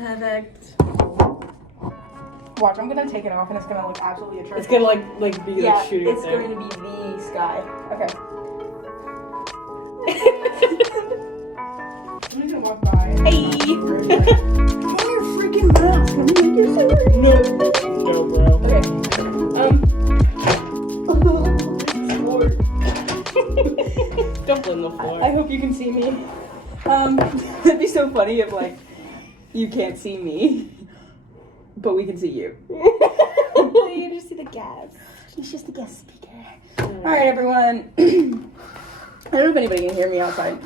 Perfect. Watch, I'm gonna take it off and it's gonna look absolutely atrocious. It's gonna like be like shooting it's there. going to be the sky. Okay. I'm just gonna walk by. Hey! In your freaking mouth. Let me make you sorry. No, bro. Okay. Don't blame the floor. I hope you can see me. It'd be so funny if like you can't see me, but we can see you. You can just see the gas. It's just a guest speaker. All right, everyone. I don't know if anybody can hear me outside.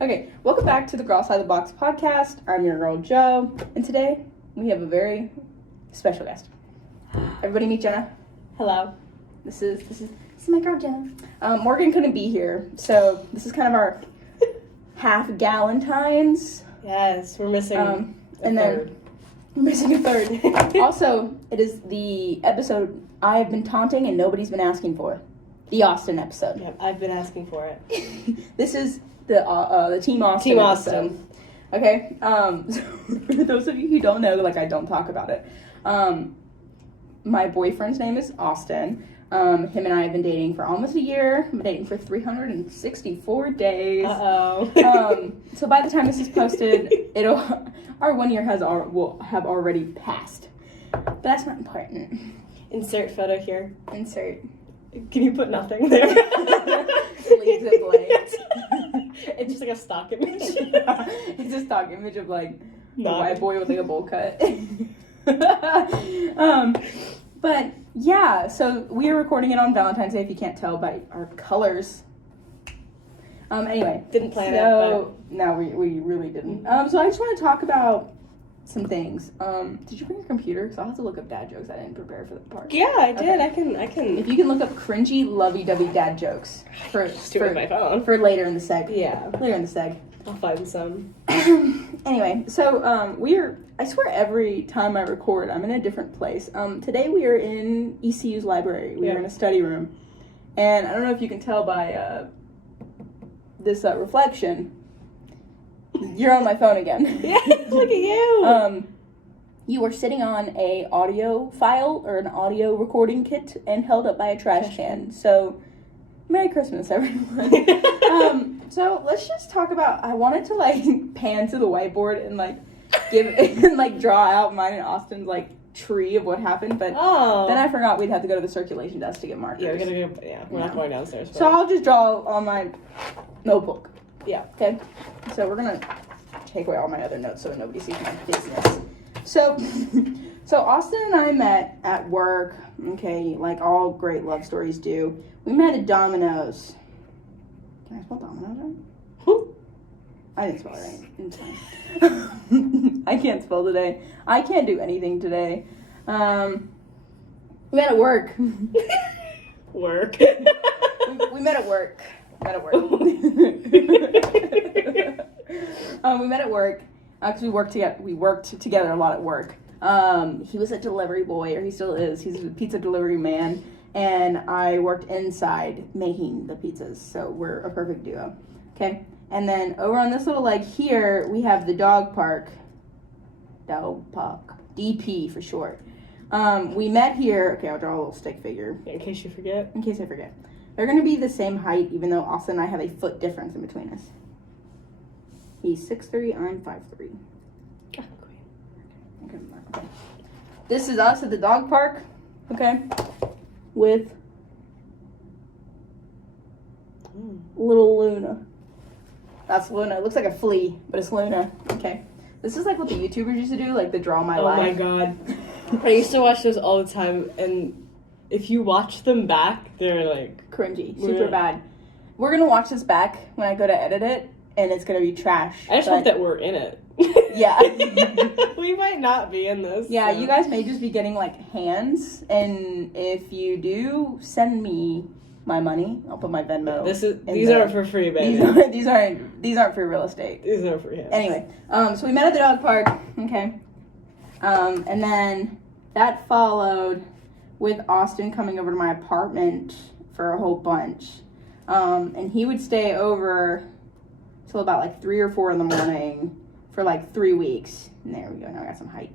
Okay, welcome back to the Girl Outside the Box podcast. I'm your girl Joe, and today we have a very special guest. Everybody meet Jenna. Hello. This is my girl Jenna. Morgan couldn't be here, so this is kind of our half Galentines. Yes, we're missing and then we're missing a third. Also, it is the episode I have been taunting and nobody's been asking for. The Austin episode. Yep, I've been asking for it. This is the Team Austin. Team episode. Austin. Okay. So for those of you who don't know, like I don't talk about it. My boyfriend's name is Austin. Him and I have been dating for almost a year. I've been dating for 364 days. Uh-oh. So by the time this is posted, our 1 year will have already passed. But that's not important. Insert photo here. Insert. Can you put nothing there? Leaves it blank. It's just like a stock image. It's a stock image of like a white boy with like a bowl cut. But yeah, so we are recording it on Valentine's Day, if you can't tell by our colors. Anyway. Didn't plan it, but... No, we really didn't. So I just want to talk about some things. Did you bring your computer? Because I'll have to look up dad jokes. I didn't prepare for that part. Yeah, I did. Okay. I can. If you can look up cringy, lovey-dovey dad jokes for my phone. For later in the seg. Yeah. Later in the seg. I'll find some. Anyway, so I swear every time I record, I'm in a different place. Today we are in ECU's library. We are in a study room. And I don't know if you can tell by this reflection. You're on my phone again. Yeah, look at you. You were sitting on a audio file or an audio recording kit and held up by a trash can. So, Merry Christmas, everyone. So let's just talk about. I wanted to like pan to the whiteboard and like give and like draw out mine and Austin's like tree of what happened, but then I forgot we'd have to go to the circulation desk to get markers. Yeah, we're not going downstairs. So I'll just draw on my notebook. Yeah. Okay. So we're gonna take away all my other notes so nobody sees my business. So Austin and I met at work. Okay, like all great love stories do. We met at Domino's. Can I spell Domino's right? I didn't spell it right. It's fine. I can't spell today. I can't do anything today. We met at work. Work. We met at work. We met at work because we worked together a lot at work. He was a delivery boy, or he still is. He's a pizza delivery man, and I worked inside making the pizzas, so we're a perfect duo. Okay, and then over on this little leg here, we have the dog park, DP for short. We met here. Okay, I'll draw a little stick figure. In case you forget. In case I forget. They're going to be the same height, even though Austin and I have a foot difference in between us. He's 6'3", I'm 5'3". Okay. This is us at the dog park, okay, with little Luna. That's Luna. It looks like a flea, but it's Luna. Okay. This is like what the YouTubers used to do, like the Draw My Life. Oh my god. I used to watch those all the time, and if you watch them back, they're like... cringy. Super bad. We're going to watch this back when I go to edit it, and it's going to be trash. I just hope that we're in it. Yeah. We might not be in this. Yeah, so. You guys may just be getting, like, hands, and if you do, send me my money. I'll put my Venmo. These aren't for free, baby. These aren't for real estate. These are for him. Anyway, so we met at the dog park, okay, and then that followed with Austin coming over to my apartment for a whole bunch, and he would stay over till about like 3 or 4 in the morning for like 3 weeks. And there we go. Now I got some height.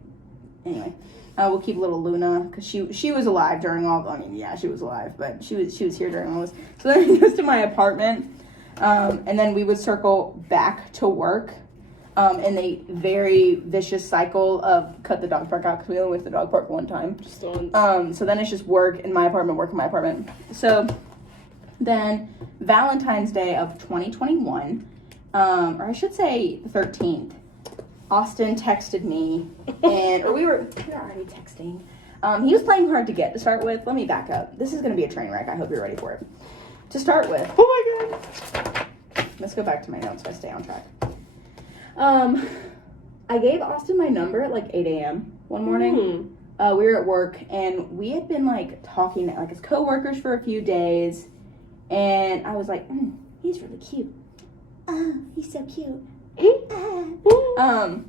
Anyway, we'll keep little Luna because she was alive during all. I mean, yeah, she was alive, but she was here during all this. So then he goes to my apartment, and then we would circle back to work. In a very vicious cycle of cut the dog park out because we only went to the dog park one time. So then it's just work in my apartment, work in my apartment. So then Valentine's Day of 2021, or I should say the 13th, Austin texted me, and we were already texting. He was playing hard to get to start with. Let me back up. This is going to be a train wreck. I hope you're ready for it. To start with, oh my god. Let's go back to my notes so I stay on track. I gave Austin my number at like 8 a.m. one morning. We were at work, and we had been like talking like as co-workers for a few days, and I was like, he's really cute. He's so cute.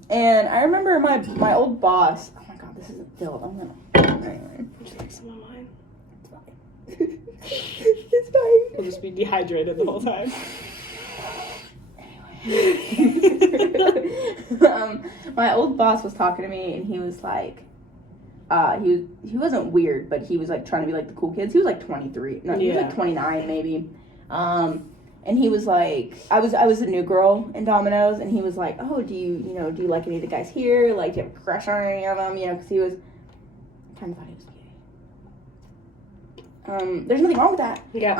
And I remember my old boss. Oh my god, this isn't filled. I'm gonna. Anyway. Would you like some of mine? It's fine. It's fine. We'll just be dehydrated the whole time. My old boss was talking to me, and he was like, he wasn't weird, but he was like trying to be like the cool kids. He was like 23. No, he was like 29 maybe. And he was like, I was a new girl in Domino's, and he was like, oh, do you like any of the guys here? Like, do you have a crush on any of them? Because he was, I kind of thought he was gay. There's nothing wrong with that. Yeah.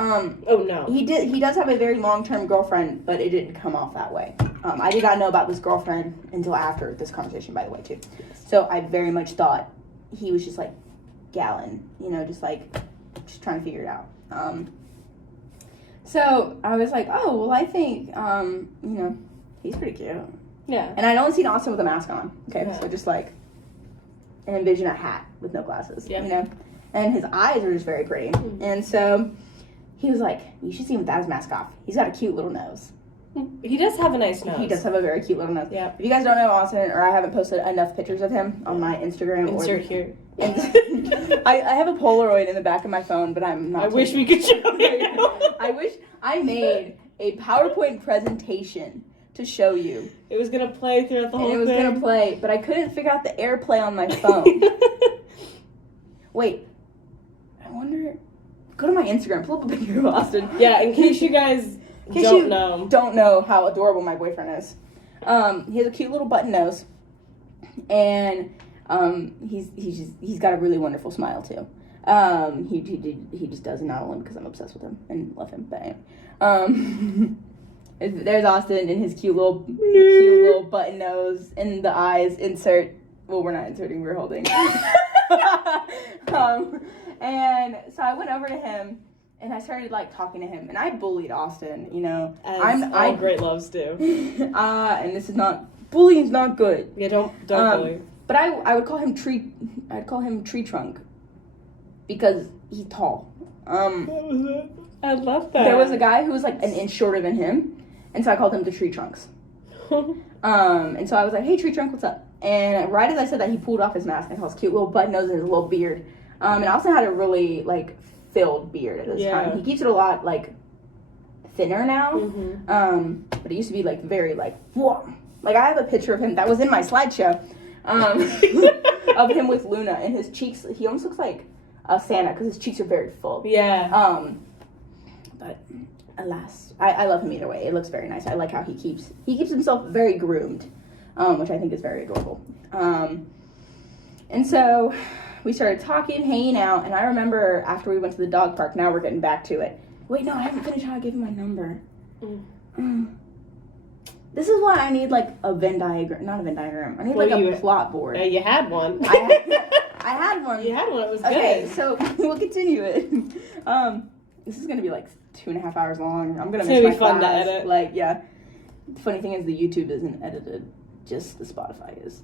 Oh no. He does have a very long-term girlfriend, but it didn't come off that way. I did not know about this girlfriend until after this conversation, by the way, too. So I very much thought he was just like Gallon, just trying to figure it out. So I was like, oh, well, I think, he's pretty cute. Yeah. And I'd only seen Austin with a mask on. Okay, yeah. So just like, and envision a hat with no glasses, And his eyes are just very pretty. Mm-hmm. And so he was like, you should see him without his mask off. He's got a cute little nose. He does have a nice nose. He does have a very cute little nose. Yeah. If you guys don't know Austin, or I haven't posted enough pictures of him on my Instagram. Insert here. I have a Polaroid in the back of my phone, but I'm not. I wish we could show you. I wish I made a PowerPoint presentation to show you. It was going to play throughout the whole thing. It was going to play, but I couldn't figure out the AirPlay on my phone. Wait. I wonder. Go to my Instagram. Pull up a picture of Austin. Yeah, in case you guys don't know how adorable my boyfriend is. He has a cute little button nose, and he's got a really wonderful smile too. He just does, not only because I'm obsessed with him and love him, but anyway. There's Austin and his cute little button nose and the eyes. Insert. Well, we're not inserting. We're holding. And so I went over to him, and I started talking to him, and I bullied Austin. As all great loves do. And this is not bullying's not good. Yeah, don't bully. But I would call him tree. I'd call him tree trunk because he's tall. That was it. I love that. There was a guy who was like an inch shorter than him, and so I called him the tree trunks. And so I was like, "Hey, tree trunk, what's up?" And right as I said that, he pulled off his mask and his cute little button nose and his little beard. And Austin had a really filled beard at this time. He keeps it a lot thinner now. Mm-hmm. But it used to be very whoa. I have a picture of him that was in my slideshow. Of him with Luna, and his cheeks, he almost looks like Santa because his cheeks are very full. Yeah. But alas, I love him either way. It looks very nice. I like how he keeps himself very groomed, which I think is very adorable. And so we started talking, hanging out, and I remember after we went to the dog park, now we're getting back to it. Wait, no, I haven't finished how I gave him my number. This is why I need a Venn diagram, not a Venn diagram. I need a plot board. You had one. I had one. You had one. It was good. Okay, so we'll continue it. This is gonna be 2.5 hours long. I'm gonna miss my class. It's gonna be fun to edit. Yeah. The funny thing is the YouTube isn't edited, just the Spotify is.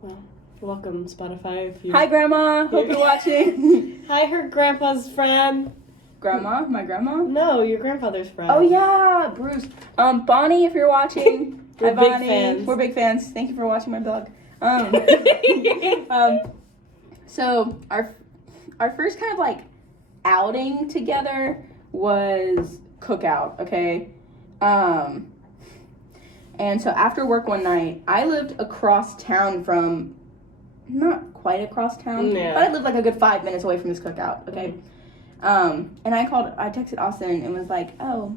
Well, welcome Spotify. Hi, Grandma. Hope you're watching. Hi, her grandpa's friend. Grandma? My grandma? No, your grandfather's friend. Oh yeah, Bruce. Bonnie, if you're watching. We're Hi, Bonnie. big fans. We're big fans. Thank you for watching my blog. So our first kind of outing together was cookout, okay? And so after work one night, I lived across town from, not quite across town, but I lived like a good 5 minutes away from this cookout, okay? And I texted Austin and was like, oh,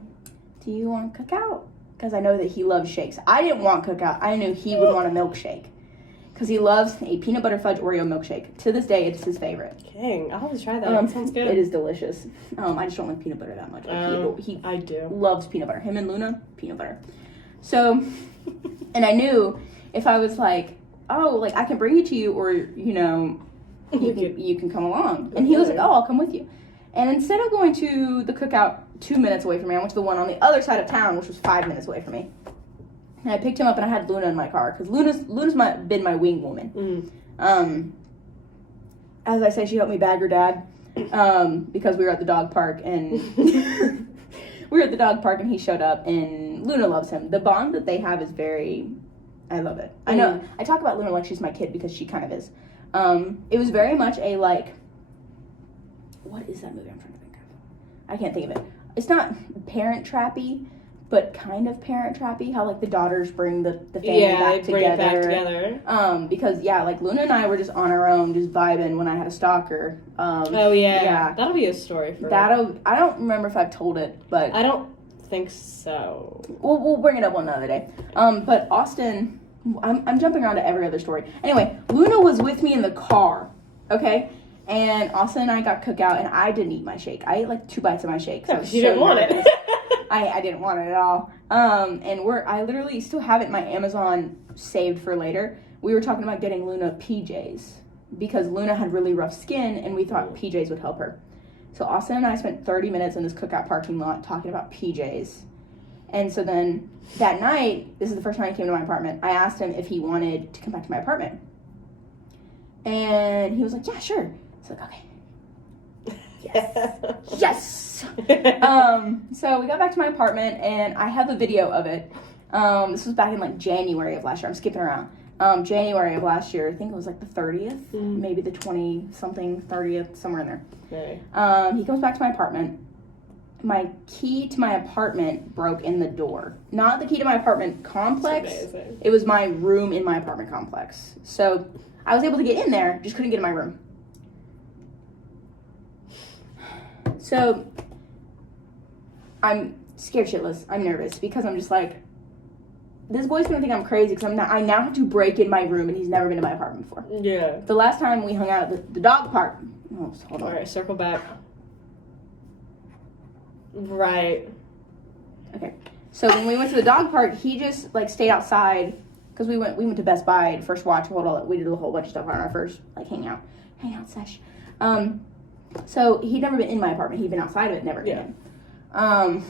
do you want cookout? Because I know that he loves shakes. I didn't want cookout. I knew he would want a milkshake. Because he loves a peanut butter fudge Oreo milkshake. To this day, it's his favorite. Dang, I'll have to try that. Sounds good. It is delicious. I just don't like peanut butter that much. I do. Loves peanut butter. Him and Luna, peanut butter. So, and I knew if I was like, oh, like I can bring it to you, or you can come along. And he was like, oh, I'll come with you. And instead of going to the cookout 2 minutes away from me, I went to the one on the other side of town, which was 5 minutes away from me. And I picked him up, and I had Luna in my car because Luna's been my wing woman. As I say, she helped me bag her dad because we were at the dog park, and he showed up, and Luna loves him. The bond that they have is I love it. I know I talk about Luna like she's my kid because she kind of is. It was very much a like, what is that movie I'm trying to think of? I can't think of it. It's not Parent Trappy, but kind of Parent Trappy, how like the daughters bring the family back together. Yeah, bring it back together. Because like Luna and I were just on our own, just vibing when I had a stalker. Yeah. That'll be a story for I don't remember if I've told it, but I don't think so. We'll bring it up one other day. But Austin, I'm jumping around to every other story. Anyway, Luna was with me in the car, okay? And Austin and I got cookout, and I didn't eat my shake. I ate like 2 bites of my shake. So you didn't want it. I didn't want it at all. And I literally still have it in my Amazon saved for later. We were talking about getting Luna PJs because Luna had really rough skin, and we thought PJs would help her. So Austin and I spent 30 minutes in this cookout parking lot talking about PJs. And so then that night, this is the first time he came to my apartment, I asked him if he wanted to come back to my apartment. And he was like, yeah, sure. It's like, okay. Yes. So we got back to my apartment, and I have a video of it. This was back in like January of last year. I'm skipping around. January of last year, I think it was like the 30th, maybe the 20-something, 30th, somewhere in there. Okay. He comes back to my apartment. My key to my apartment broke in the door. Not the key to my apartment complex. It was my room in my apartment complex. So I was able to get in there, just couldn't get in my room. So I'm scared shitless. I'm nervous because I'm just like, this boy's gonna think I'm crazy because I now have to break in my room, and he's never been to my apartment before. Yeah. The last time we hung out at the dog park. Oh, hold on. All right, circle back. Right. Okay. So when we went to the dog park, he just like stayed outside because we went to Best Buy to first watch. We did a whole bunch of stuff on our first like hangout sesh. So he'd never been in my apartment. He'd been outside of it, never been in.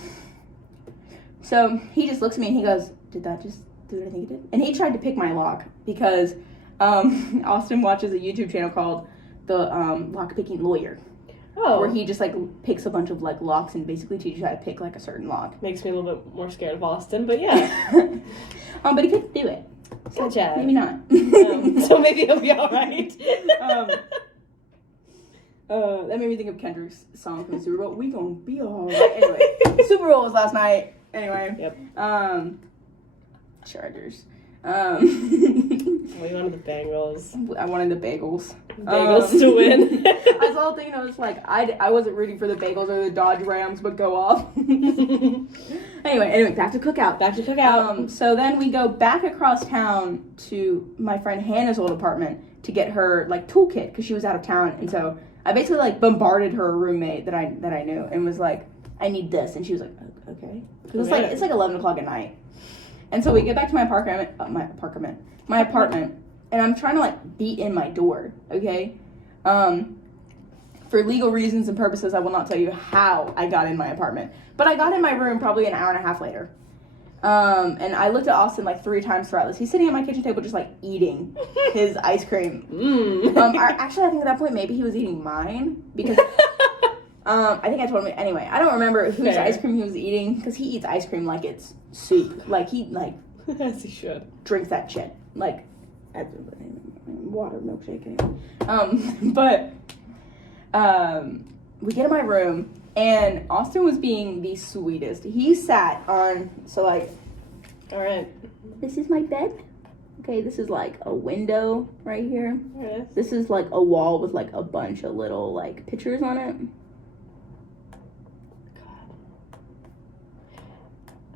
So he just looks at me and he goes, "Did that just do what I think it did?" And he tried to pick my lock because Austin watches a YouTube channel called the Lock Picking Lawyer. Oh. Where he just like picks a bunch of like locks and basically teaches you how to pick like a certain lock. Makes me a little bit more scared of Austin, but yeah. But he couldn't do it. So gotcha. Maybe not. So maybe he'll be all right. That made me think of Kendrick's song from the Super Bowl. We gonna be all right. Anyway, Super Bowl was last night. Anyway. Yep. Chargers. We wanted the Bengals. I wanted the Bagels. Bagels to win. I was all thinking, I was like, I wasn't rooting for the Bagels or the Dodge Rams, but go off. Anyway, back to cookout. So then we go back across town to my friend Hannah's old apartment to get her like toolkit because she was out of town, and so I basically like bombarded her roommate that I knew and was like, I need this, and she was like, okay, because it's like 11 o'clock at night. And so we get back to my apartment, and I'm trying to like beat in my door, okay? For legal reasons and purposes, I will not tell you how I got in my apartment. But I got in my room probably an hour and a half later. And I looked at Austin like 3 times throughout this. He's sitting at my kitchen table just like eating his ice cream. Actually, I think at that point maybe he was eating mine because I think I told him anyway. I don't remember whose ice cream he was eating because he eats ice cream like it's soup. Like he like as he should drinks that shit like water milkshake. Anyway. But we get in my room and Austin was being the sweetest. He sat on All right. This is my bed. Okay, this is like a window right here. There it is. This is like a wall with like a bunch of little like pictures on it.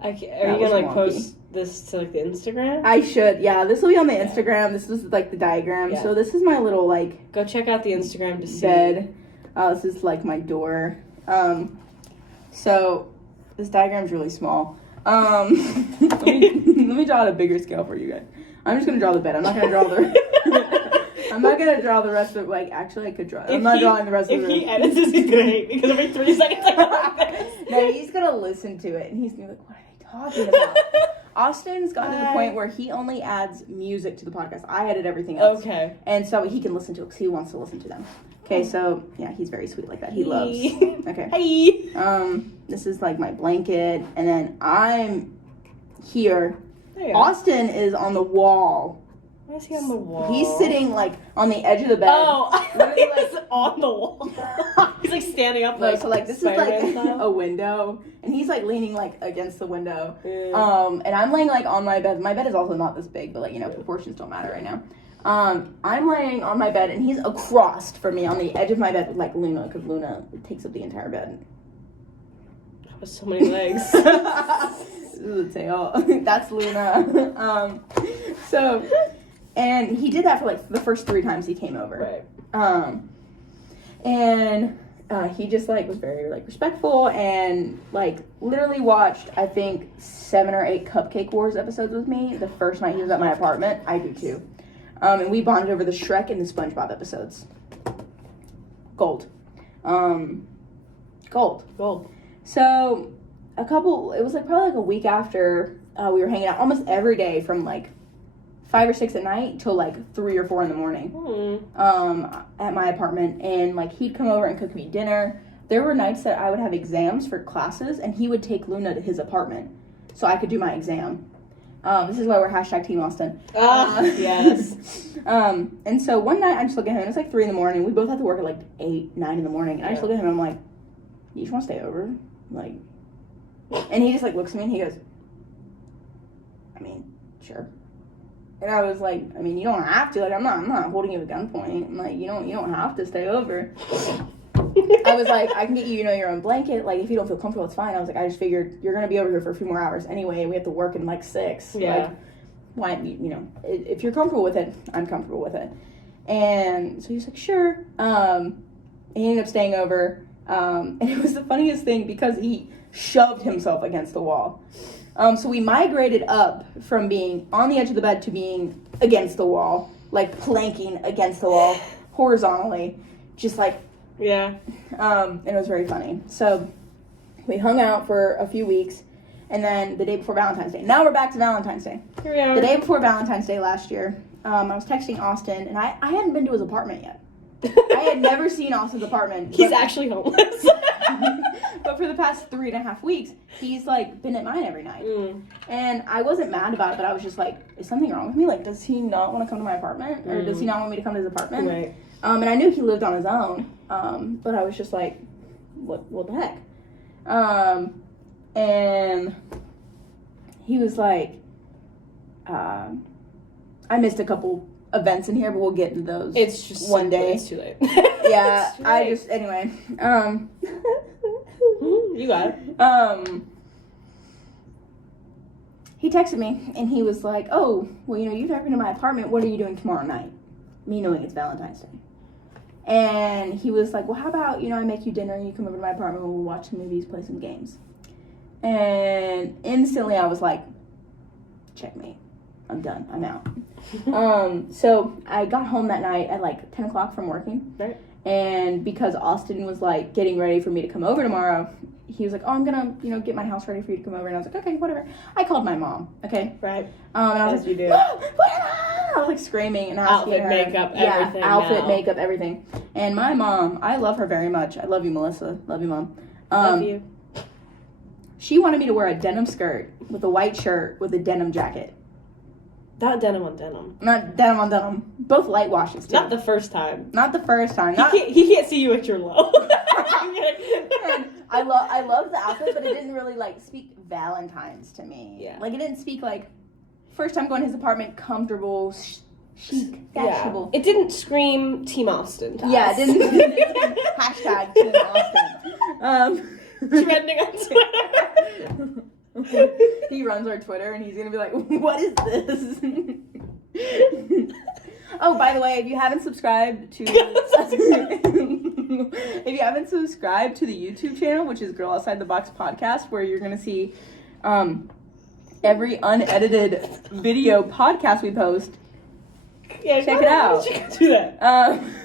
Are you gonna like post this to like the Instagram? I should, yeah. This will be on the Instagram. This is like the diagram. Yeah. So this is my little like Go check out the Instagram to see. bed. This is like my door. So this diagram's really small. let me draw it at a bigger scale for you guys. I'm just gonna draw the bed. I'm not gonna draw the. I'm not gonna draw the rest of like. Actually, I could draw. I'm not drawing the rest of it. If he edits this, he's gonna hate me because every 3 seconds I go like this. No, he's gonna listen to it and he's gonna be like, "What are they talking about?" Austin's gotten to the point where he only adds music to the podcast. I edit everything else. Okay. And so he can listen to it because he wants to listen to them. Okay, so yeah, he's very sweet like that. He loves. Okay. Hey. This is like my blanket, and then I'm here. There you go. Austin is on the wall. Why is he on the wall? He's sitting like on the edge of the bed. Oh, Literally, he's on the wall. He's like standing up. No, Like, so like this is Spider-Man like style. a window, and he's like leaning like against the window. Yeah. And I'm laying like on my bed. My bed is also not this big, but like proportions don't matter right now. I'm laying on my bed, and he's across from me on the edge of my bed with like Luna, because Luna takes up the entire bed. That was so many legs. This is the tail. That's Luna. So, and he did that for like the first 3 times he came over. Right. And he just like was very like respectful and like literally watched I think 7 or 8 Cupcake Wars episodes with me the first night he was at my apartment. I do too. And we bonded over the Shrek and the SpongeBob episodes. Gold. Gold. So it was like probably like a week after we were hanging out almost every day from like 5 or 6 at night till like 3 or 4 in the morning. At my apartment, and like he'd come over and cook me dinner. There were nights that I would have exams for classes, and he would take Luna to his apartment so I could do my exam. This is why we're hashtag Team Austin. Yes. And so one night I just look at him, and it's like 3 in the morning. We both have to work at like 8, 9 in the morning. And I just look at him and I'm like, you just want to stay over? Like, and he just like looks at me and he goes, I mean, sure. And I was like, I mean, you don't have to. Like, I'm not holding you at gunpoint. I'm like, you don't have to stay over. I was like, I can get you, your own blanket. Like, if you don't feel comfortable, it's fine. I was like, I just figured you're gonna be over here for a few more hours anyway. We have to work in like 6. Yeah. Like, why? If you're comfortable with it, I'm comfortable with it. And so he was like, sure. And he ended up staying over. And it was the funniest thing because he shoved himself against the wall. So we migrated up from being on the edge of the bed to being against the wall, like planking against the wall horizontally, just like, yeah. And it was very funny. So we hung out for a few weeks, and then the day before Valentine's Day. Now we're back to Valentine's Day. Here we are. The day before Valentine's Day last year, I was texting Austin, and I hadn't been to his apartment yet. I had never seen Austin's apartment. He's actually homeless. But for the past 3.5 weeks, he's like been at mine every night. And I wasn't mad about it, but I was just like, is something wrong with me? Like, does he not want to come to my apartment? Or does he not want me to come to his apartment? Right. And I knew he lived on his own. But I was just like, what the heck? And he was like, I missed a couple events in here, but we'll get into those. It's just one day. It's too late. Yeah, too late. Anyway. You got it. He texted me and he was like, oh, well, you've never been to my apartment. What are you doing tomorrow night? Me knowing it's Valentine's Day. And he was like, well, how about, I make you dinner and you come over to my apartment and we'll watch some movies, play some games. And instantly I was like, checkmate. I'm done. I'm out. So I got home that night at like 10 o'clock from working. Right. And because Austin was like getting ready for me to come over tomorrow, he was like, oh, I'm gonna, get my house ready for you to come over. And I was like, okay, whatever. I called my mom. Okay. Right. And I was As like, you do. I was like screaming and asking Outfit, her. makeup, everything. Outfit, now. makeup, everything. And my mom, I love her very much. I love you, Melissa. Love you, Mom. Love you. She wanted me to wear a denim skirt with a white shirt with a denim jacket. Not denim on denim. Not denim on denim. Both light washes, too. Not the first time. Not the first time. He can't see you at your low. I love the outfit, but it didn't really, like, speak Valentine's to me. Yeah. Like, it didn't speak, like, first time going to his apartment, comfortable, chic, fashionable. Yeah. It didn't scream Team Austin to Yeah, us. it didn't. Hashtag Team Austin. Trending on Twitter. He runs our Twitter, and he's gonna be like, "What is this?" Oh, by the way, if you haven't subscribed to the YouTube channel, which is Girl Outside the Box podcast, where you're gonna see every unedited video podcast we post. Yeah, check it out. Do that.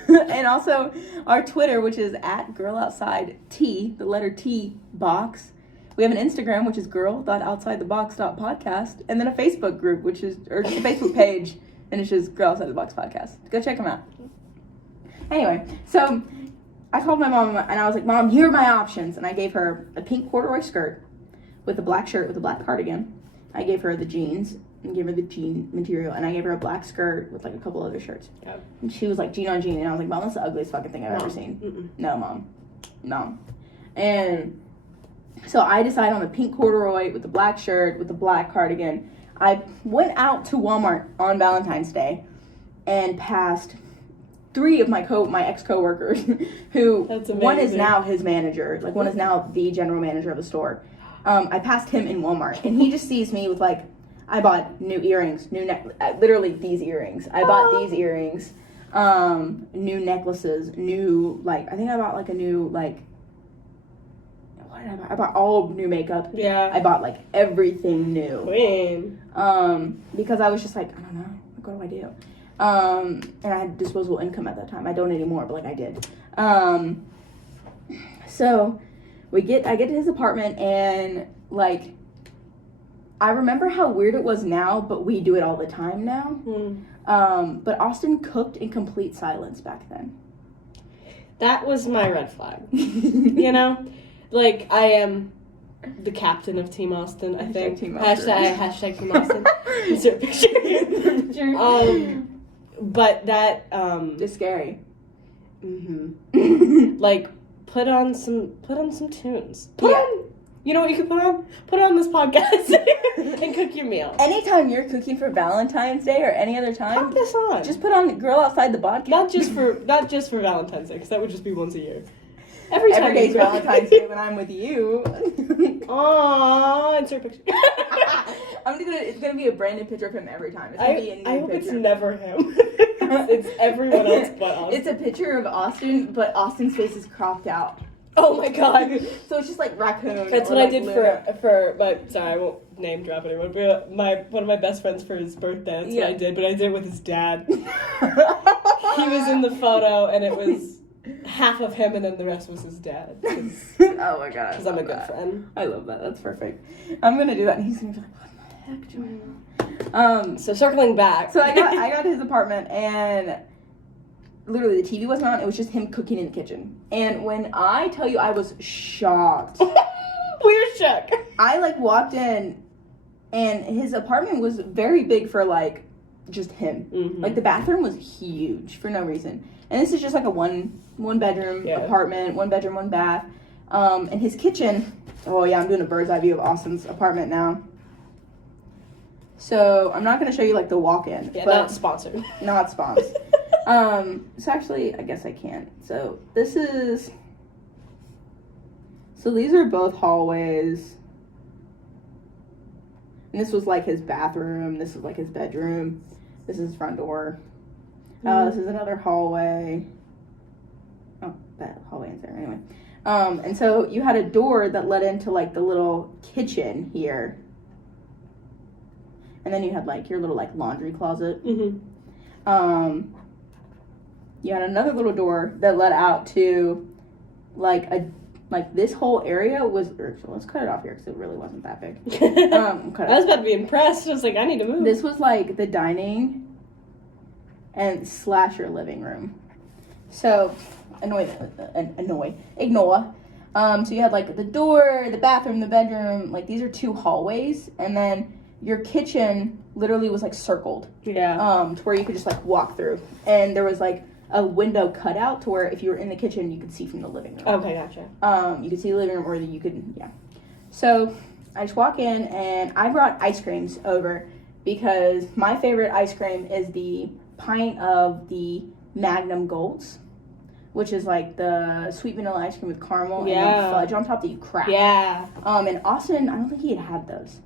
And also our Twitter, which is at Girl Outside T, the letter T box. We have an Instagram, which is girl.outsidethebox.podcast, and then a Facebook group, or just a Facebook page, and it's just Girl Outside the Box podcast. Go check them out. Anyway, so I called my mom, and I was like, Mom, here are my options. And I gave her a pink corduroy skirt with a black shirt with a black cardigan. I gave her the jeans and gave her the jean material, and I gave her a black skirt with like a couple other shirts. Yeah. And she was like, jean on jean, and I was like, Mom, that's the ugliest fucking thing I've ever seen. No, Mom. No. And so I decided on the pink corduroy with the black shirt with the black cardigan. I went out to Walmart on Valentine's Day and passed 3 of my ex-coworkers who one is now his manager, like one is now the general manager of the store. I passed him in Walmart, and he just sees me with like, I bought new earrings, literally these earrings. I bought these earrings, new necklaces, new, like, I think I bought like a new, like, what did I buy? I bought all new makeup. Yeah. I bought like everything new. Queen. Because I was just like, I don't know, what do I do? And I had disposable income at that time. I don't anymore, but like I did. So I get to his apartment, and like, I remember how weird it was now, but we do it all the time now. But Austin cooked in complete silence back then. That was my red flag. You know? Like, I am the captain of Team Austin, I think. Team Austin. Hashtag Team Austin. Insert picture. But that, it's scary. Like, put on some tunes. You know what you could put on? Put on this podcast and cook your meal. Anytime you're cooking for Valentine's Day or any other time, put this on. Just put on Girl Outside the Box. Not just for Valentine's Day, because that would just be once a year. Every day's Valentine's Day when I'm with you. Aww, insert picture. It's gonna be a brand new picture of him every time. It's gonna be a new I hope picture. it's never him. It's everyone else but Austin. It's a picture of Austin, but Austin's face is cropped out. Oh my god. So it's just like raccoon. That's what I did for my, sorry, I won't name drop anyone, but one of my best friends for his birthday, that's what I did, but I did it with his dad. He was in the photo, and it was half of him, and then the rest was his dad. Oh my god. Because I'm a good friend. I love that. That's perfect. I'm gonna do that, and he's gonna be like, what the heck, Joanna? So circling back. So I got his apartment, and literally the TV wasn't on. It was just him cooking in the kitchen. And when I tell you, I was shocked. We were shook. I like walked in, and his apartment was very big for like just him. Like the bathroom was huge for no reason. And this is just like a one bedroom apartment, 1 bedroom, 1 bath. And his kitchen, oh yeah, I'm doing a bird's eye view of Austin's apartment now. So I'm not gonna show you like the walk-in. Yeah, but not sponsored. Not sponsored. So actually, I guess I can. So these are both hallways. And this was like his bathroom. This was like his bedroom. This is his front door. This is another hallway. Oh, that hallway ends there. Anyway. And so you had a door that led into like the little kitchen here. And then you had like your little like laundry closet. You had another little door that led out to like this whole area was, so let's cut it off here because it really wasn't that big. I was about to be impressed. I was like, I need to move. This was like the dining and / your living room. So ignore. So you had like the door, the bathroom, the bedroom, like these are 2 hallways, and then your kitchen literally was like circled. Yeah. To where you could just like walk through, and there was like a window cutout to where if you were in the kitchen, you could see from the living room. Okay, gotcha. You could see the living room, or you could, yeah. So I just walk in, and I brought ice creams over because my favorite ice cream is the pint of the Magnum Golds, which is like the sweet vanilla ice cream with caramel and then fudge on top that you crack. Yeah. And Austin, I don't think he had those.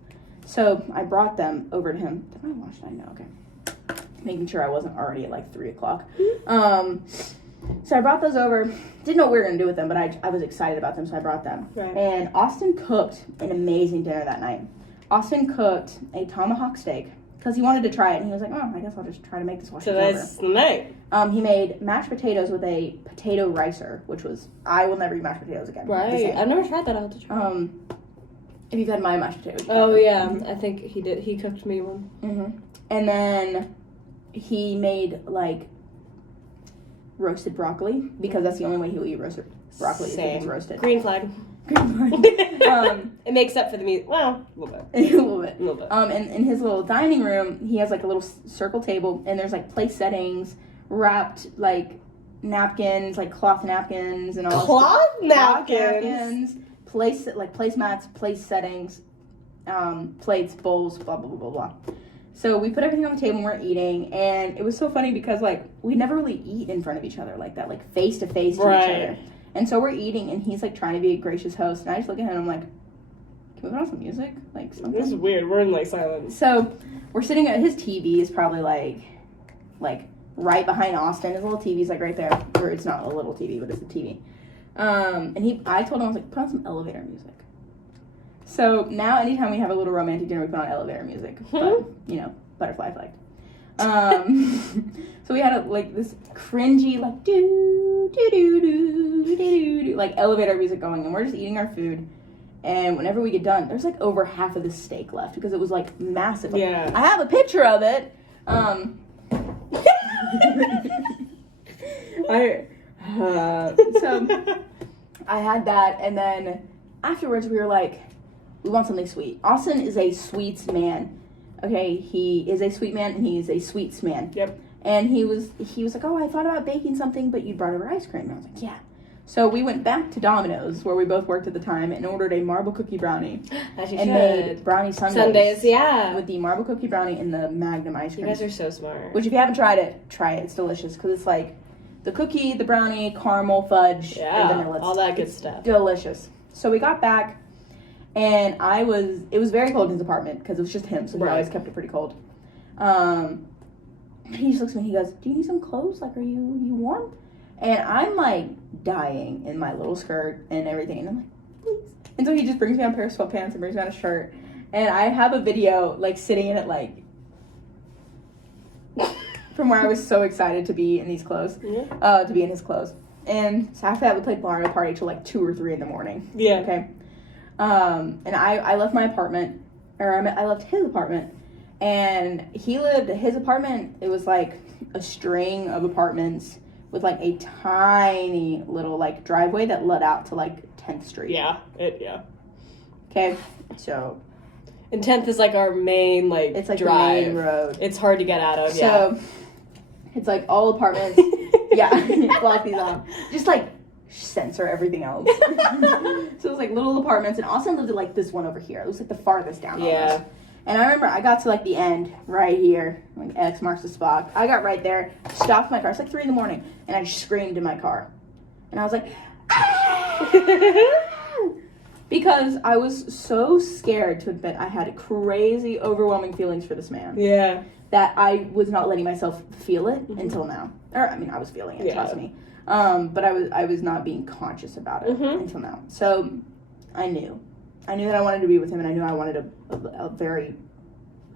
So I brought them over to him. Did I wash that? No, okay. Making sure I wasn't already at like 3 o'clock. So I brought those over. Didn't know what we were going to do with them, but I was excited about them, so I brought them. Right. And Austin cooked an amazing dinner that night. Austin cooked a tomahawk steak because he wanted to try it, and he was like, oh, I guess I'll just try to make this while she's over. So that's the night. He made mashed potatoes with a potato ricer, which was, I will never eat mashed potatoes again. Right. I've never tried that. I'll have to try. If you've had my mashed potatoes. Oh, yeah. Mm-hmm. I think he did. He cooked me one. Mm-hmm. And then he made, like, roasted broccoli, because that's the only way he'll eat roasted broccoli if it's roasted. Green flag. It makes up for the meat. Well, a little bit. A little bit. A little bit. And in his little dining room, he has, like, a little circle table, and there's, like, place settings, wrapped, like, napkins, like, cloth napkins, and all Cloth napkins? napkins? Placemats, place settings, plates, bowls, blah, blah, blah, blah, blah. So we put everything on the table and we're eating, and it was so funny because, like, we never really eat in front of each other like that, like, face to face to each other. And so we're eating, and he's, like, trying to be a gracious host, and I just look at him and I'm like, can we put on some music? Like, something? This is weird. We're in, like, silence. So we're sitting at his TV is probably, like, right behind Austin. His little TV's, like, right there. Or it's not a little TV, but it's a TV. And I told him, I was like, put on some elevator music. So now anytime we have a little romantic dinner, we put on elevator music. But, you know, butterfly effect. So we had this cringy, like, do, like, elevator music going, and we're just eating our food. And whenever we get done, there's, like, over half of the steak left because it was, like, massive. Like, yeah. I have a picture of it. So I had that, and then afterwards we were like, we want something sweet. Austin is a sweets man. Okay, he is a sweet man, and he is a sweets man. Yep. And he was like, oh, I thought about baking something, but you brought over ice cream. And I was like, yeah. So we went back to Domino's, where we both worked at the time, and ordered a marble cookie brownie. As you and should. made brownie sundaes. Sundays, yeah. With the marble cookie brownie and the Magnum ice cream. You guys are so smart. Which, if you haven't tried it, try it. It's delicious, because it's like the cookie, the brownie, caramel, fudge, and vanilla. All that good stuff. Delicious. So we got back, and it was very cold in his apartment, because it was just him, so he always kept it pretty cold. He just looks at me, he goes, do you need some clothes? Like, are you warm? And I'm, like, dying in my little skirt and everything, and I'm like, please. And so he just brings me on a pair of sweatpants and brings me on a shirt, and I have a video, like, sitting in it, like, from where I was so excited to be in these clothes, to be in his clothes. And so after that, we played Mario Party till, like, 2 or 3 in the morning. Yeah. Okay? And I left my apartment, or I left his apartment, and his apartment, it was, like, a string of apartments with, like, a tiny little, like, driveway that led out to, like, 10th Street. Yeah. Okay? So. And 10th is, like, our main, like, it's, like, drive. the main road. It's hard to get out of, So, it's, like, all apartments. Yeah. Block these off. Just, like, censor everything else. So, it was, like, little apartments. And Austin lived at, like, this one over here. It was, like, the farthest down. Yeah. Almost. And I remember I got to, like, the end right here. Like, X marks the spot. I got right there, stopped my car. It's like 3 in the morning. And I screamed in my car. And I was like, ah! Because I was so scared to admit I had crazy, overwhelming feelings for this man. Yeah. That I was not letting myself feel it until now. Or, I mean, I was feeling it, trust me. But I was not being conscious about it until now. So, I knew that I wanted to be with him, and I knew I wanted a very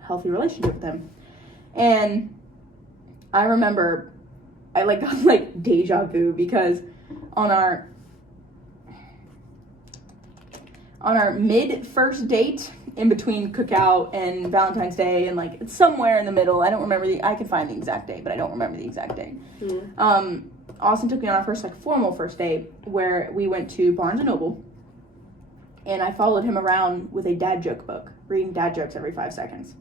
healthy relationship with him. And I remember I, like, got, like, deja vu, because on our mid-first date, in between cookout and Valentine's Day, and, like, it's somewhere in the middle. I don't remember I can find the exact date, but I don't remember the exact date. Austin took me on our first, like, formal first date, where we went to Barnes & Noble, and I followed him around with a dad joke book. reading dad jokes every 5 seconds.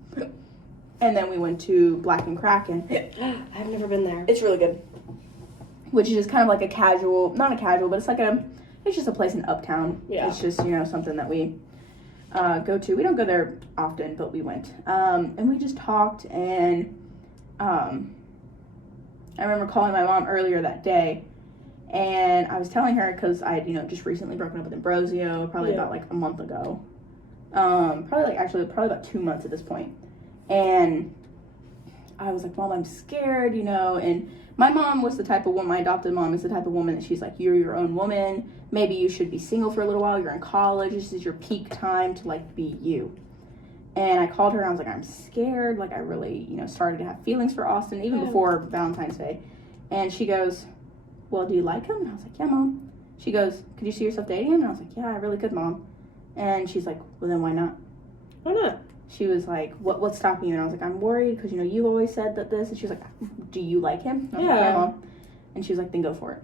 And then we went to Black and Kraken. I've never been there. It's really good. Which is just kind of like a casual, not a casual, but it's just a place in Uptown. Yeah. It's just, something that we go to. We don't go there often, but we went. And we just talked, and I remember calling my mom earlier that day, and I was telling her, because I had, just recently broken up with Ambrosio, probably about like a month ago. Probably about 2 months at this point. And I was like, Mom, I'm scared, and my mom was the type of woman, my adopted mom is the type of woman that she's like, you're your own woman. Maybe you should be single for a little while. You're in college. This is your peak time to like be you. And I called her and I was like, I'm scared. Like I really, started to have feelings for Austin even before Valentine's Day. And she goes, well, do you like him? And I was like, yeah, Mom. She goes, could you see yourself dating him? And I was like, yeah, I really could, Mom. And she's like, well, then why not? Why not? She was like, what's stopping you? And I was like, I'm worried because, you've always said that this. And she was like, do you like him? And I was like, yeah, Mom. And she was like, then go for it.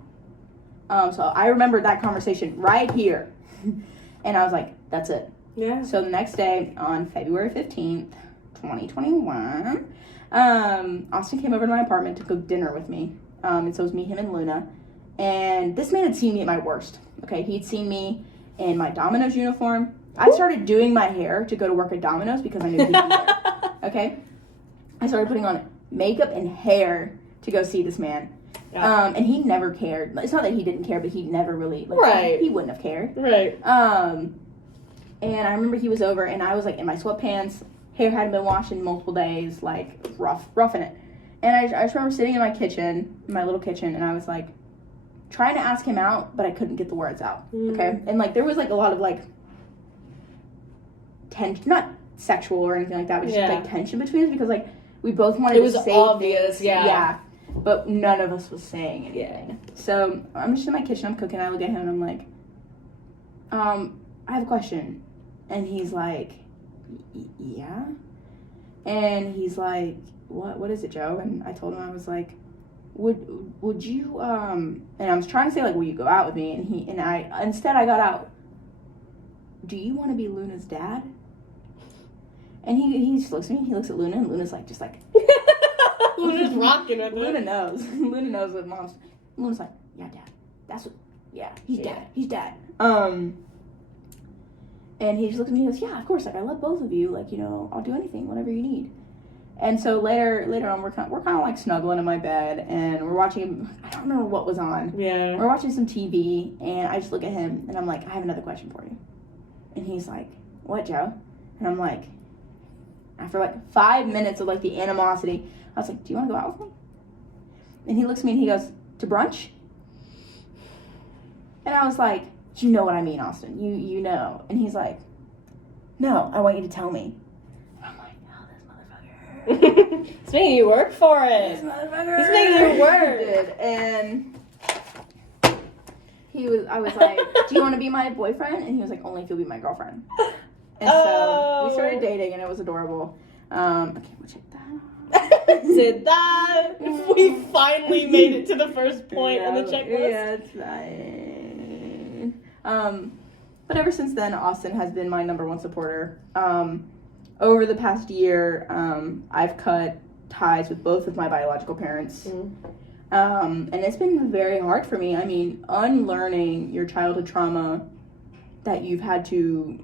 So I remembered that conversation right here. And I was like, that's it. Yeah. So the next day, on February 15th, 2021, Austin came over to my apartment to cook dinner with me. And so it was me, him, and Luna. And this man had seen me at my worst. Okay, he'd seen me in my Domino's uniform. I started doing my hair to go to work at Domino's because I knew he'd be there. Okay? I started putting on makeup and hair to go see this man. Yeah. And he never cared. It's not that he didn't care, but he never really, he wouldn't have cared. Right. And I remember he was over, and I was, in my sweatpants. Hair hadn't been washed in multiple days, roughing it. And I just remember sitting in my kitchen, my little kitchen, and I was, trying to ask him out, but I couldn't get the words out, okay? And, there was, a lot of, tension, not sexual or anything like that, but just, tension between us because, we both wanted to say things. It was obvious, yeah. But none of us was saying anything. Yeah. So I'm just in my kitchen, I'm cooking, I look at him, and I'm like, I have a question. And he's like, yeah? And he's like, what is it, Joe? And I told him, I was like, would you, and I was trying to say, will you go out with me? And instead I got out, do you want to be Luna's dad? And he just looks at me, he looks at Luna, and Luna's just Luna's rocking with it. Luna knows. Luna knows what mom's. Luna's like, yeah, Dad. That's what. Yeah, he's dad. He's dad. And he just looks at me and goes, yeah, of course. I love both of you. I'll do anything, whatever you need. And so later on, we're kind of snuggling in my bed, and we're watching. I don't remember what was on. Yeah. We're watching some TV, and I just look at him, and I'm like, I have another question for you. And he's like, what, Joe? And I'm like, after 5 minutes of the animosity, I was like, do you want to go out with me? And he looks at me and he goes, to brunch? And I was like, you know what I mean, Austin. You know. And he's like, no, I want you to tell me. And I'm like, oh, this motherfucker. He's making you work for it. This motherfucker. He's making you work. He did. And I was like, do you want to be my boyfriend? And he was like, only if you'll be my girlfriend. And so we started dating, and it was adorable. Okay, we'll check that out. Did that? We finally made it to the first point on the checklist. Yeah, it's fine. But ever since then, Austin has been my number one supporter. Over the past year, I've cut ties with both of my biological parents. And it's been very hard for me. I mean, unlearning your childhood trauma that you've had to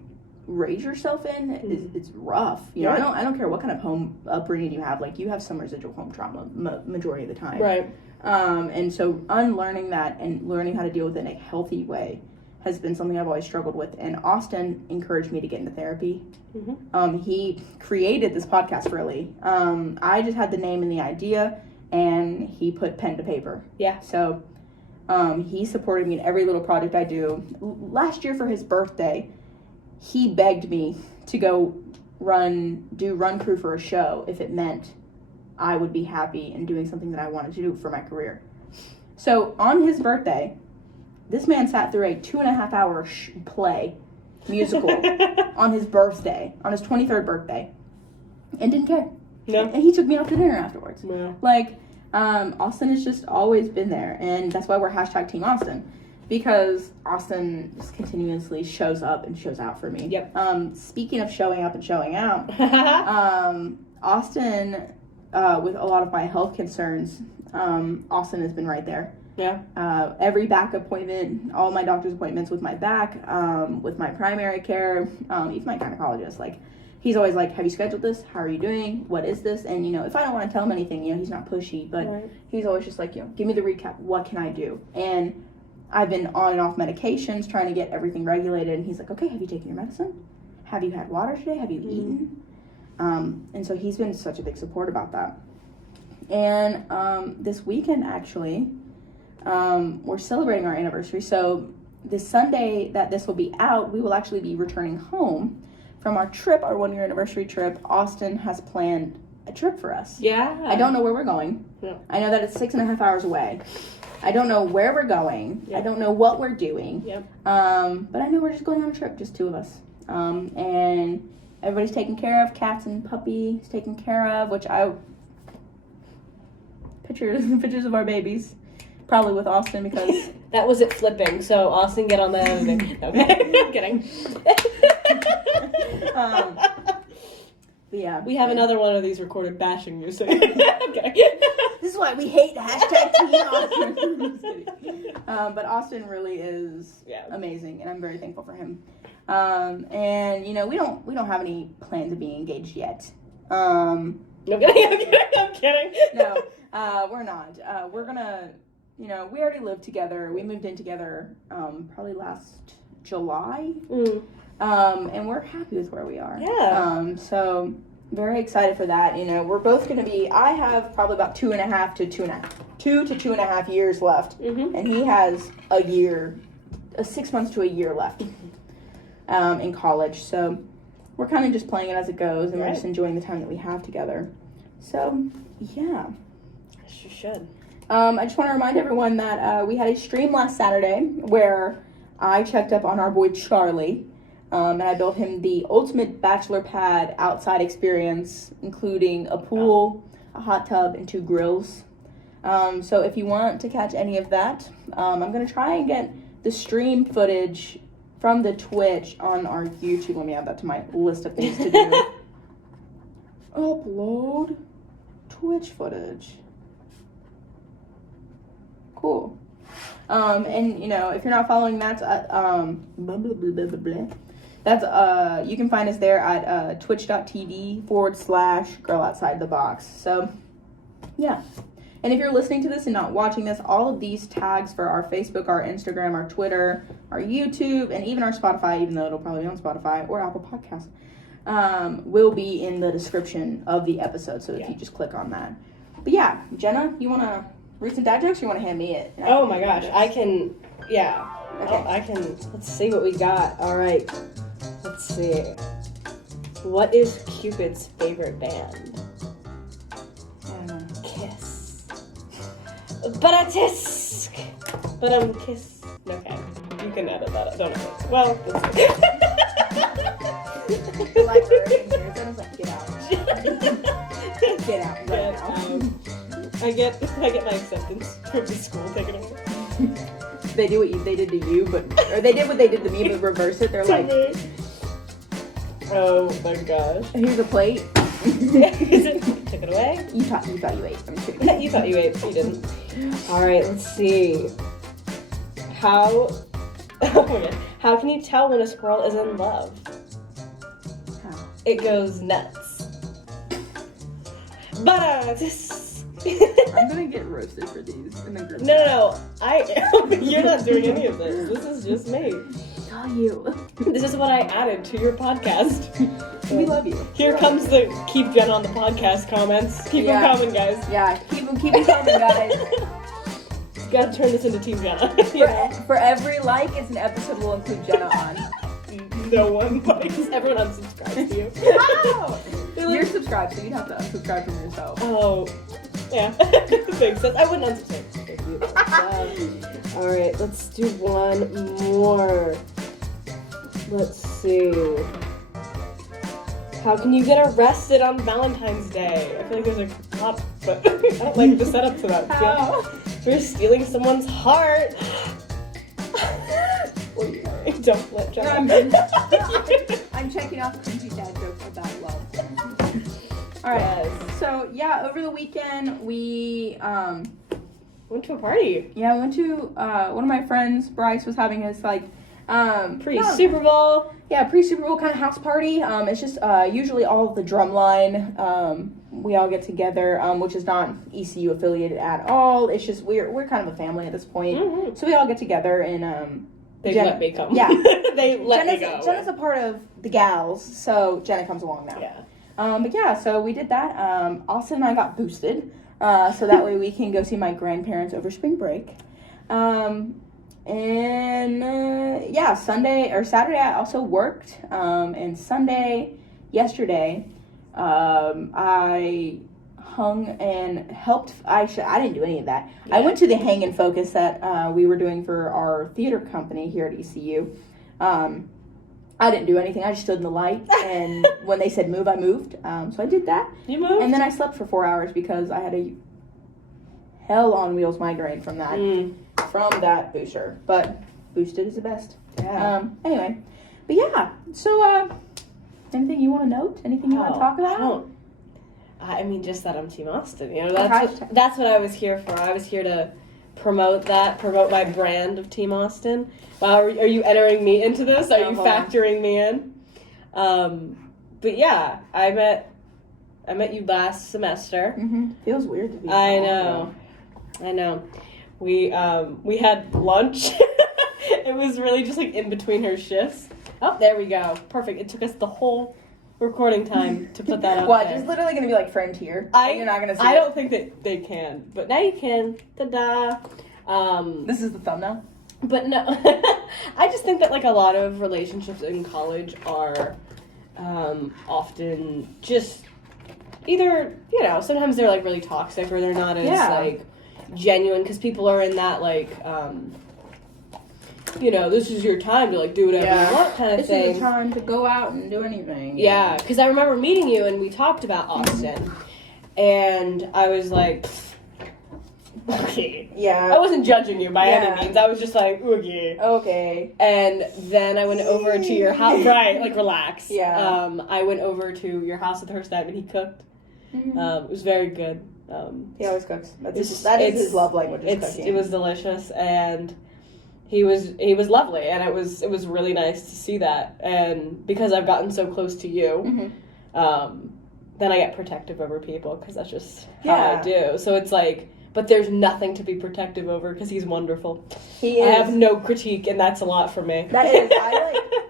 raise yourself in it's rough. I don't care what kind of home upbringing you have. You have some residual home trauma majority of the time. Right. And so unlearning that and learning how to deal with it in a healthy way has been something I've always struggled with. And Austin encouraged me to get into therapy. He created this podcast, really. I just had the name and the idea, and he put pen to paper. Yeah. So he supported me in every little project I do. Last year for his birthday, he begged me to go do run crew for a show if it meant I would be happy in doing something that I wanted to do for my career. So on his birthday, this man sat through a 2.5 hour play musical on his birthday, on his 23rd birthday, and didn't care. No. And he took me out to dinner afterwards. Yeah. Austin has just always been there, and that's why we're #Team Austin. because Austin just continuously shows up and shows out for me. Yep. Speaking of showing up and showing out, Austin, with a lot of my health concerns, Austin has been right there. Yeah. Every back appointment, all my doctor's appointments with my back, with my primary care, even my gynecologist, like, he's always like, have you scheduled this? How are you doing? What is this? And, you know, if I don't want to tell him anything, you know, he's not pushy, but he's always just like, you know, give me the recap. What can I do? And I've been on and off medications trying to get everything regulated. And he's like, okay, have you taken your medicine? Have you had water today? Have you eaten? And so he's been such a big support about that. And this weekend, actually, we're celebrating our anniversary. So this Sunday that this will be out, we will actually be returning home from our trip, our 1-year anniversary trip. Austin has planned a trip for us. Yeah. I don't know where we're going. No. I know that it's 6.5 hours away. I don't know where we're going. Yep. I don't know what we're doing. Yep. But I know we're just going on a trip, just 2 of us. And everybody's taken care of. Cats and puppies taken care of, which pictures of our babies. Probably with Austin because... That was it flipping, so Austin, get on the editing. Okay, I'm kidding. Yeah. We have another one of these recorded bashing you, so... Okay. This is why we hate hashtag Teen Austin. But Austin really is amazing, and I'm very thankful for him. And, you know, we don't have any plans of being engaged yet. No, I'm kidding. No, we're not. We're gonna... You know, we already lived together. We moved in together probably last July. And we're happy with where we are. Yeah. So very excited for that. You know, we're both going to be, I have probably about 2 to 2.5 years left. Mm-hmm. And he has a year, 6 months to a year left in college. So we're kind of just playing it as it goes. And we're just enjoying the time that we have together. So, yeah. As you should. I just want to remind everyone that we had a stream last Saturday where I checked up on our boy Charlie, and I built him the ultimate bachelor pad outside experience, including a pool, a hot tub, and 2 grills. So if you want to catch any of that, I'm going to try and get the stream footage from the Twitch on our YouTube. Let me add that to my list of things to do. Upload Twitch footage. Cool. And, you know, if you're not following that, that's, you can find us there at twitch.tv/girloutsidethebox. So, yeah. And if you're listening to this and not watching this, all of these tags for our Facebook, our Instagram, our Twitter, our YouTube, and even our Spotify, even though it'll probably be on Spotify or Apple Podcasts, will be in the description of the episode. So if you just click on that. But yeah, Jenna, you want to read some dad jokes, or you want to hand me it? Oh my gosh, I can, yeah. Okay. I can, let's see what we got. All right, let's see. What is Cupid's favorite band? Kiss. But a tisk. But kiss. Okay, you can edit that. Don't edit. Well, let's see. Like her in here, so I was like, get out. Get out right now. I get my acceptance from the school taken away. They do what they did to you, or they did what they did to me, but reverse it. They're like, oh my gosh. Here's a plate. Took it away. You thought you ate. I'm kidding. You thought you ate. You didn't. All right. Let's see. How can you tell when a squirrel is in love? How? It goes nuts. But I'm gonna get roasted for these in the group. No. You're not doing any of this. This is just me. Oh, you. This is what I added to your podcast. We love you. Here comes the keep Jenna on the podcast comments. Keep them coming, guys. Yeah, keep them coming, guys. Gotta turn this into Team Jenna. For every like, it's an episode we'll include Jenna on. No one likes. Everyone unsubscribes to you. Wow! You're subscribed, so you'd have to unsubscribe from yourself. Oh, yeah. Makes sense. I wouldn't unsubscribe. Thank you. Alright, let's do one more. Let's see. How can you get arrested on Valentine's Day? I feel like there's a cop, but I don't like the setup to that. How? For stealing someone's heart. Don't let Jenna. I'm checking off cringy dad jokes about love. All right. Yes. So yeah, over the weekend we Went to a party. yeah, I went to one of my friends, Bryce, was having his like Pre-Super Bowl. Yeah, pre-Super Bowl kind of house party. It's just usually all of the drumline. We all get together, which is not ECU affiliated at all. It's just we're kind of a family at this point. Mm-hmm. So we all get together and they let me come. Yeah, they let me go. Jenna's a part of the gals, so Jenna comes along now. Yeah. But yeah, so we did that. Austin and I got boosted, so that way we can go see my grandparents over spring break. Yeah, Saturday I also worked, and yesterday, I hung and helped. I didn't do any of that. Yeah. I went to the hang and focus that we were doing for our theater company here at ECU. I didn't do anything. I just stood in the light, and when they said move, I moved. So I did that. You moved? And then I slept for 4 hours because I had a hell on wheels migraine from that booster. But boosted is the best. Yeah. Anyway, but yeah. So anything you want to note? Anything you want to talk about? I mean, just that I'm Team Austin. You know, that's what I was here for. I was here to promote my brand of Team Austin. Wow, are you entering me into this? Are you factoring me in? But yeah, I met you last semester. Mm-hmm. Feels weird to be. I know. We had lunch. It was really just like in between her shifts. Oh, there we go. Perfect. It took us the whole recording time to put that up. What? It's literally gonna be like framed here. You're not gonna see. I don't think that they can, but now you can. Ta-da! This is the thumbnail. But no, I just think that like a lot of relationships in college are often just either, you know, sometimes they're like really toxic or they're not as like genuine because people are in that like you know, this is your time to like do whatever you want kind of thing. This is your time to go out and do anything. Yeah, because I remember meeting you and we talked about Austin, and I was like, okay. Yeah. I wasn't judging you by any means. I was just like, okay. Okay. And then I went over to your house. Right, like relax. Yeah. I went over to your house with the first time and he cooked. Mm-hmm. It was very good. He always cooks. That is his love language. Cooking. It was delicious and he was lovely, and it was really nice to see that. And because I've gotten so close to you, then I get protective over people because that's just how I do. So it's like, but there's nothing to be protective over because he's wonderful. He is. I have no critique, and that's a lot for me. That is.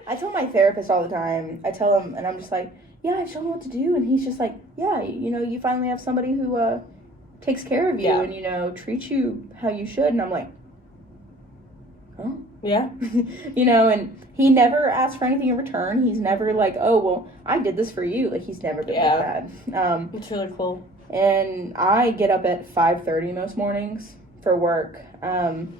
I tell my therapist all the time. I tell him, and I'm just like, yeah, I don't know what to do, and he's just like, yeah, you know, you finally have somebody who takes care of you and, you know, treats you how you should, and I'm like, oh, yeah. You know, and he never asks for anything in return. He's never like, oh, well, I did this for you. Like, he's never been like that. It's really cool. And I get up at 5:30 most mornings for work. And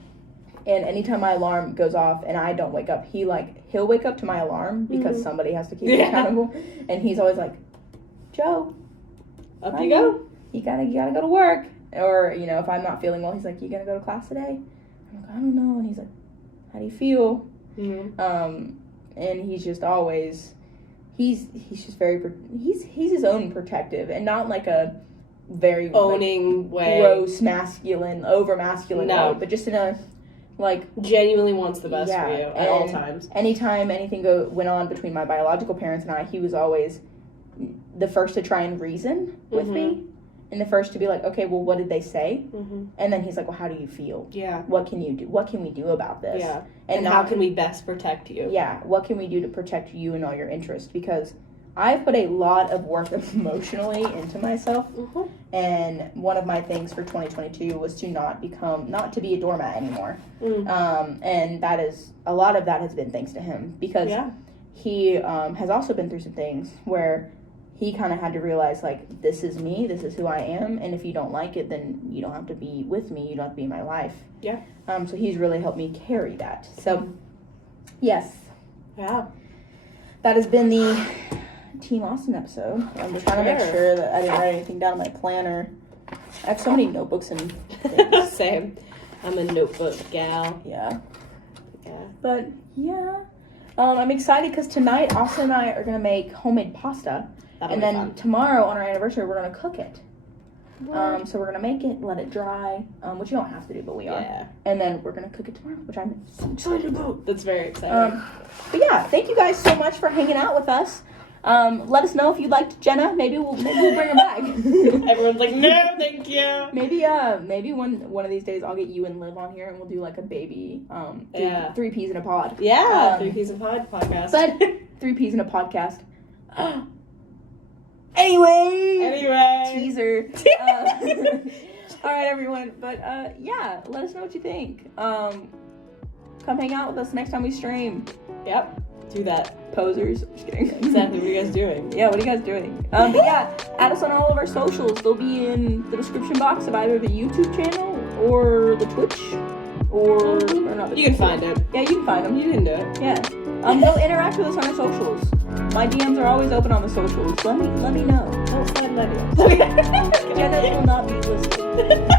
anytime my alarm goes off and I don't wake up, he'll wake up to my alarm because somebody has to keep me accountable. And he's always like, Joe, up you go. You gotta go to work. Or, you know, if I'm not feeling well, he's like, you gonna go to class today? I'm like, I don't know. And he's like, how do you feel? Mm-hmm. And he's just always, he's just very, he's his own protective, and not like a very owning way, gross masculine, over masculine way, but just in a like genuinely wants the best for you at all times. Anytime anything went on between my biological parents and I, he was always the first to try and reason with me. And the first to be like, okay, well, what did they say? Mm-hmm. And then he's like, well, how do you feel? Yeah. What can you do? What can we do about this? Yeah. And how can we best protect you? Yeah. What can we do to protect you and all your interests? Because I've put a lot of work emotionally into myself. Mm-hmm. And one of my things for 2022 was to not to be a doormat anymore. Mm. And a lot of that has been thanks to him. Because he has also been through some things where he kind of had to realize, like, this is me, this is who I am, and if you don't like it, then you don't have to be with me, you don't have to be in my life. Yeah. So he's really helped me carry that. So, yes. Yeah. That has been the Team Austin episode. I'm just trying to make sure that I didn't write anything down in my planner. I have so many notebooks and things. Same. I'm a notebook gal. Yeah. Yeah. But yeah, I'm excited because tonight Austin and I are gonna make homemade pasta, and then tomorrow on our anniversary we're gonna cook it. So we're gonna make it, let it dry, which you don't have to do, but we are. Yeah. And then we're gonna cook it tomorrow, which I'm so excited about. That's very exciting. But yeah, thank you guys so much for hanging out with us. Let us know if you liked Jenna. Maybe we'll bring her back. Everyone's like, no, thank you. Maybe one of these days I'll get you and Liv on here and we'll do like a baby three peas in a pod. Yeah, 3 Peas in podcast. But 3 peas in a podcast. Anyway, teaser. All right, everyone. But yeah, let us know what you think. Come hang out with us next time we stream. Yep, do that. Posers. Just kidding. Exactly. What are you guys doing? Yeah, what are you guys doing? But yeah, add us on all of our socials. They'll be in the description box of either the YouTube channel or the Twitch, or not. You can find it. Yeah, you can find them. You can do it. Yeah. Go interact with us on our socials. My DMs are always open on the socials. Let me know. Don't slide that in. Jenna will not be listed.